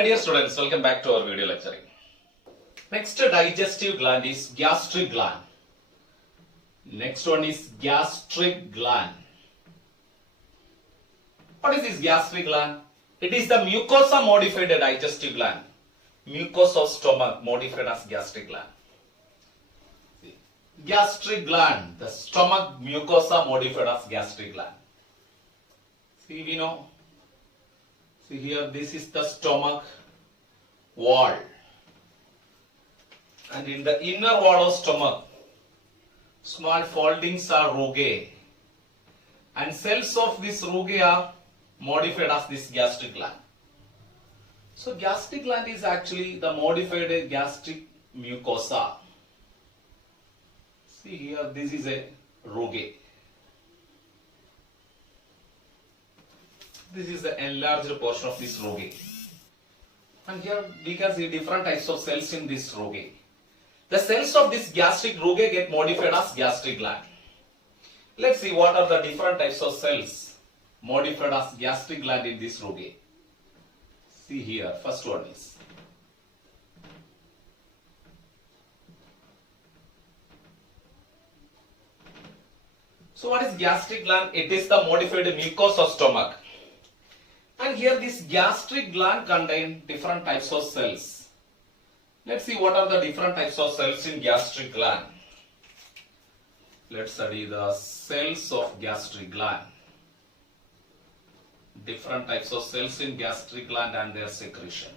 Hi dear students, welcome back to our video lecturing. Next digestive gland is gastric gland. Next one is gastric gland. What is this gastric gland? It is the mucosa modified digestive gland. Mucosa of stomach modified as gastric gland. See, gastric gland, the stomach mucosa modified as gastric gland. See, we know. See here, this is the stomach wall. And in the inner wall of stomach, small foldings are rugae. And cells of this rugae are modified as this gastric gland. So gastric gland is actually the modified gastric mucosa. See here, this is a rugae. This is the enlarged portion of this rugae. And here we can see different types of cells in this rugae. The cells of this gastric rugae get modified as gastric gland. Let's see what are the different types of cells modified as gastric gland in this rugae. See here, first one is so what is gastric gland? It is the modified mucosa of stomach. And here this gastric gland contains different types of cells. Let's see what are the different types of cells in gastric gland. Let's study the cells of gastric gland. Different types of cells in gastric gland and their secretion.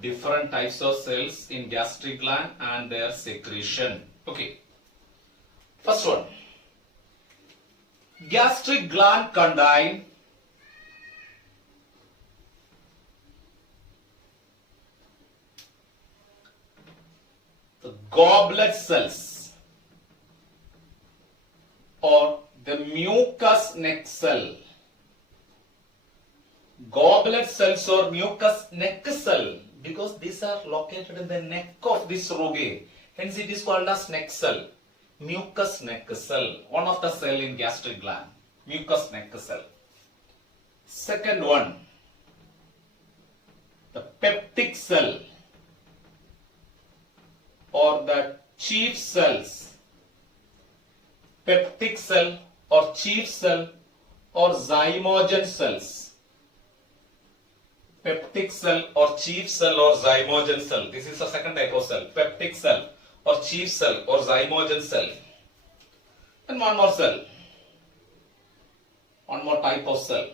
Different types of cells in gastric gland and their secretion. Okay. First one. Gastric gland contain the goblet cells or the mucous neck cell. Goblet cells or mucous neck cell, because these are located in the neck of this rugae. Hence it is called as neck cell. Mucous neck cell, one of the cell in gastric gland. Mucous neck cell. Second one, the peptic cell or the chief cells. Peptic cell or chief cell or zymogen cells. Peptic cell or chief cell or zymogen cell. This is the second type of cell. Peptic cell or chief cell or zymogen cell. And one more cell. One more type of cell.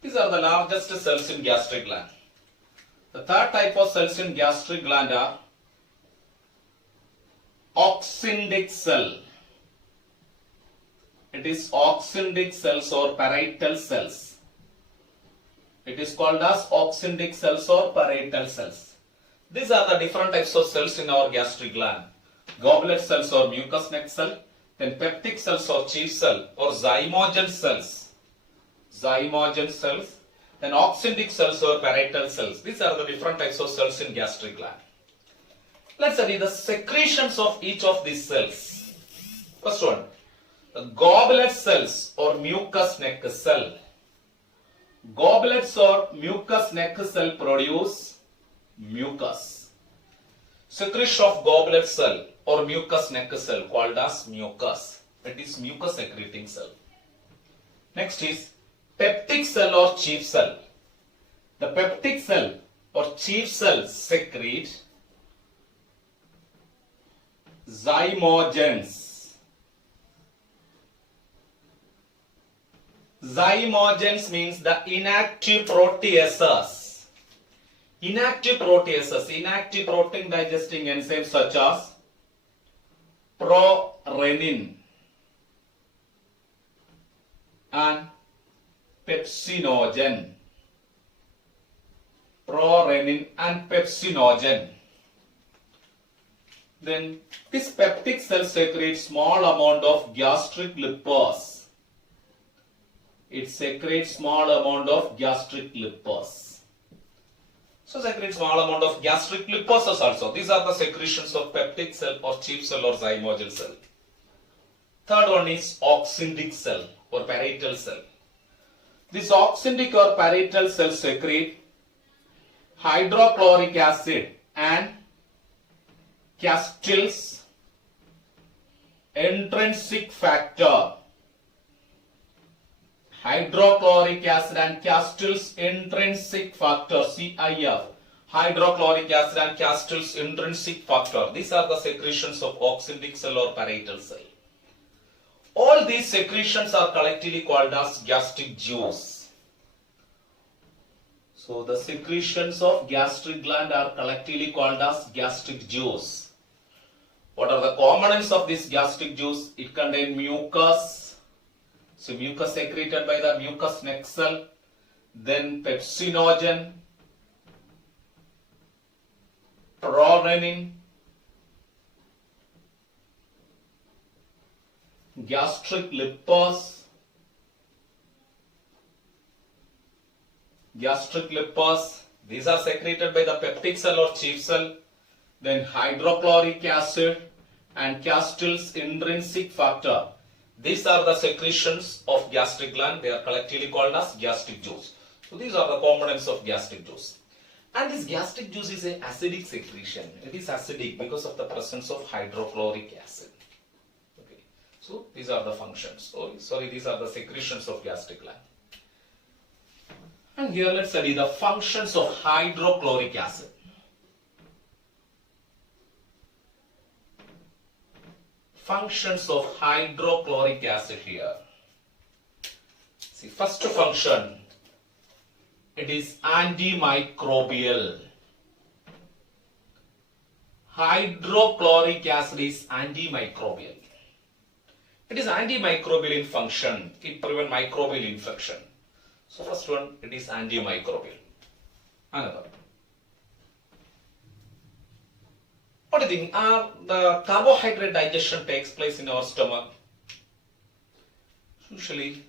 These are the largest cells in gastric gland. The third type of cells in gastric gland are oxyndic cell. It is oxyndic cells or parietal cells. It is called as oxyndic cells or parietal cells. These are the different types of cells in our gastric gland. Goblet cells or mucous neck cell, then peptic cells or chief cell or zymogen cells. Zymogen cells, then oxyndic cells or parietal cells. These are the different types of cells in gastric gland. Let's study the secretions of each of these cells. First one, the goblet cells or mucous neck cell. Goblets or mucous neck cell produce mucus. Secretion of goblet cell or mucous neck cell called as mucus. It is mucus secreting cell. Next is peptic cell or chief cell. The peptic cell or chief cell secrete zymogens. Zymogens means the inactive proteases. Inactive proteases, inactive protein digesting enzymes such as prorenin and pepsinogen. Prorenin and pepsinogen. Then this peptic cell secretes small amount of gastric lipase. It secretes small amount of gastric lipase. So secretes small amount of gastric liposes also. These are the secretions of peptic cell or chief cell or zymogen cell. Third one is oxyndic cell or parietal cell. This oxyndic or parietal cell secrete hydrochloric acid and Castle's intrinsic factor. Hydrochloric acid and Castle's intrinsic factor, CIF. Hydrochloric acid and Castle's intrinsic factor. These are the secretions of oxyndic cell or parietal cell. All these secretions are collectively called as gastric juice. So the secretions of gastric gland are collectively called as gastric juice. What are the components of this gastric juice? It contains mucus. So mucus secreted by the mucous neck cell. Then pepsinogen, prorenin, gastric lipase, these are secreted by the peptic cell or chief cell. Then hydrochloric acid and Castle's intrinsic factor. These are the secretions of gastric gland. They are collectively called as gastric juice. So these are the components of gastric juice. And this gastric juice is an acidic secretion. It is acidic because of the presence of hydrochloric acid. Okay. So these are the functions. These are the secretions of gastric gland. And here let's study the functions of hydrochloric acid. Functions of hydrochloric acid here. See, first function, it is antimicrobial. Hydrochloric acid is antimicrobial. It is antimicrobial in function. It prevents microbial infection. So first one, it is antimicrobial. Another. What do you think? The carbohydrate digestion takes place in our stomach. Usually,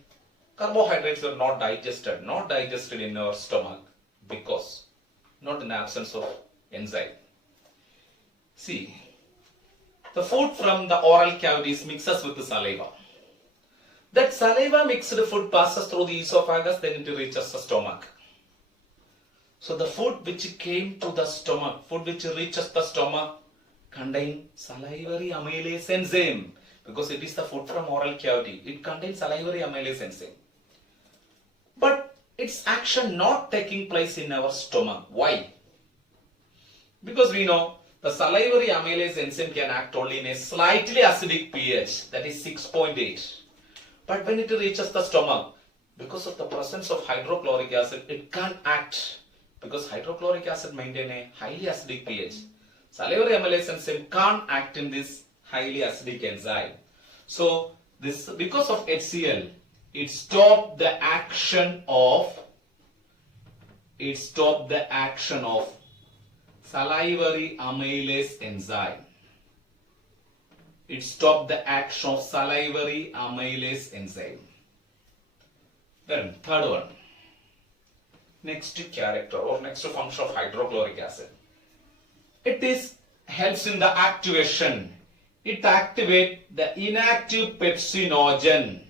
carbohydrates are not digested in our stomach because not in the absence of enzyme. See, the food from the oral cavities mixes with the saliva. That saliva mixed food passes through the esophagus, then it reaches the stomach. So the food which came to the stomach, food which reaches the stomach, contain salivary amylase enzyme because it is the food from oral cavity. It contains salivary amylase enzyme. But its action not taking place in our stomach. Why? Because we know the salivary amylase enzyme can act only in a slightly acidic pH, that is 6.8. But when it reaches the stomach, because of the presence of hydrochloric acid, it can't act because hydrochloric acid maintains a highly acidic pH. Salivary amylase enzyme can't act in this highly acidic enzyme. So this, because of HCl, it stopped the action of salivary amylase enzyme. It stopped the action of salivary amylase enzyme. Then third one, next character or next function of hydrochloric acid. It helps in the activation. It activates the inactive pepsinogen.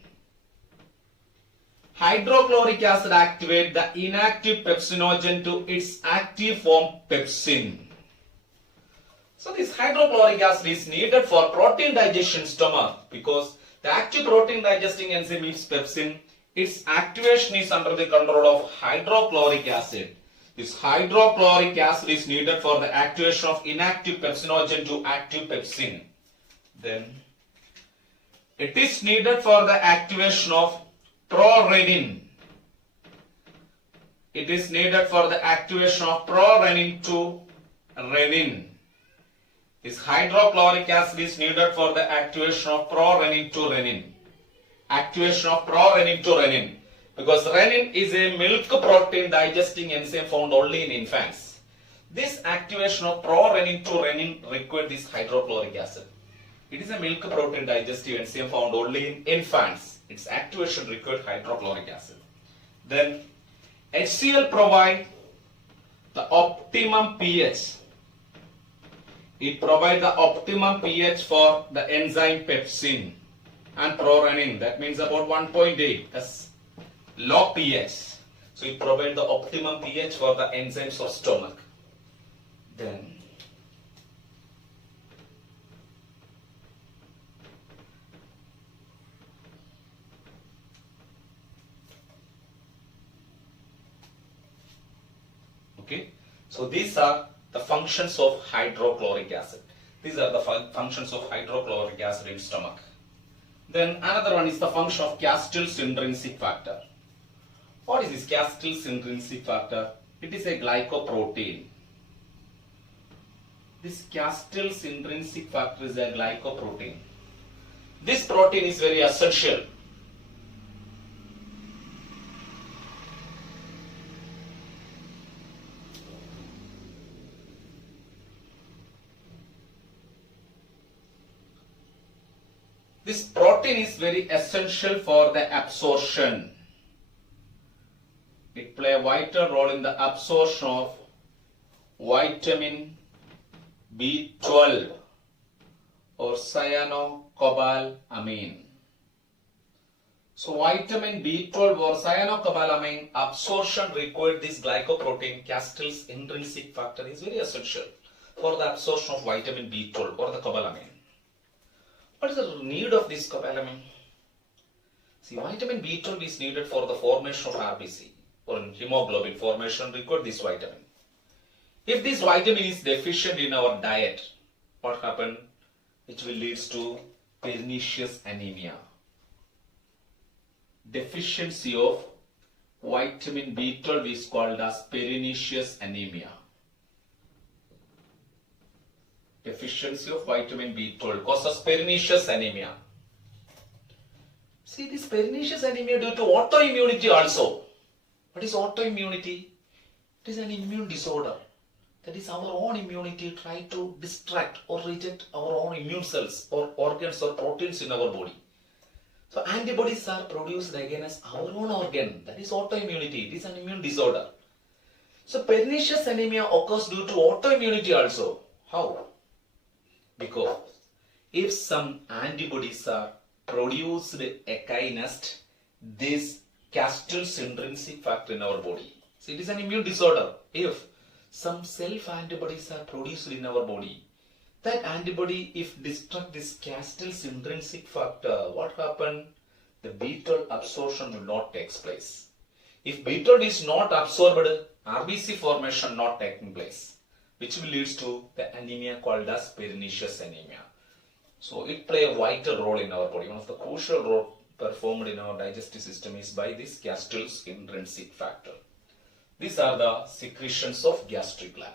Hydrochloric acid activates the inactive pepsinogen to its active form pepsin. So this hydrochloric acid is needed for protein digestion stomach because the active protein digesting enzyme is pepsin. Its activation is under the control of hydrochloric acid. This hydrochloric acid is needed for the activation of inactive pepsinogen to active pepsin. Then it is needed for the activation of prorenin. It is needed for the activation of prorenin to renin. This hydrochloric acid is needed for the activation of prorenin to renin. Activation of prorenin to renin. Because renin is a milk protein digesting enzyme found only in infants. This activation of prorenin to renin requires this hydrochloric acid. It is a milk protein digestive enzyme found only in infants. Its activation requires hydrochloric acid. Then HCl provides the optimum pH. It provides the optimum pH for the enzyme pepsin. and prorenin, that means about 1.8, that's low pH. So it provides the optimum pH for the enzymes of stomach. Then okay, so these are the functions of hydrochloric acid. These are the functions of hydrochloric acid in stomach. Then another one is the function of Castle's intrinsic factor. What is this Castle's intrinsic factor? It is a glycoprotein. This Castle's intrinsic factor is a glycoprotein. This protein is very essential. This protein is very essential for the absorption. It plays a vital role in the absorption of vitamin B12 or cyanocobalamin. So vitamin B12 or cyanocobalamin absorption required this glycoprotein Castle's intrinsic factor is very essential for the absorption of vitamin B12 or the cobalamin. What is the need of this cobalamin? See, vitamin B12 is needed for the formation of RBC or hemoglobin formation required this vitamin. If this vitamin is deficient in our diet, what happens? Which will lead to pernicious anemia. Deficiency of vitamin B12 is called as pernicious anemia. Deficiency of vitamin B12 causes pernicious anemia. See, this pernicious anemia due to autoimmunity also. What is autoimmunity? It is an immune disorder. That is, our own immunity try to distract or reject our own immune cells or organs or proteins in our body. So antibodies are produced against our own organ. That is autoimmunity. It is an immune disorder. So pernicious anemia occurs due to autoimmunity also. How? Because if some antibodies are produced against this Castle's intrinsic factor in our body. So it is an immune disorder. If some self-antibodies are produced in our body, that antibody, if destruct this Castle's intrinsic factor, what happen? The B12 absorption will not take place. If B12 is not absorbed, RBC formation not taking place, which will lead to the anemia called as pernicious anemia. So it play a vital role in our body. One of the crucial role performed in our digestive system is by this Castle's intrinsic factor. These are the secretions of gastric gland.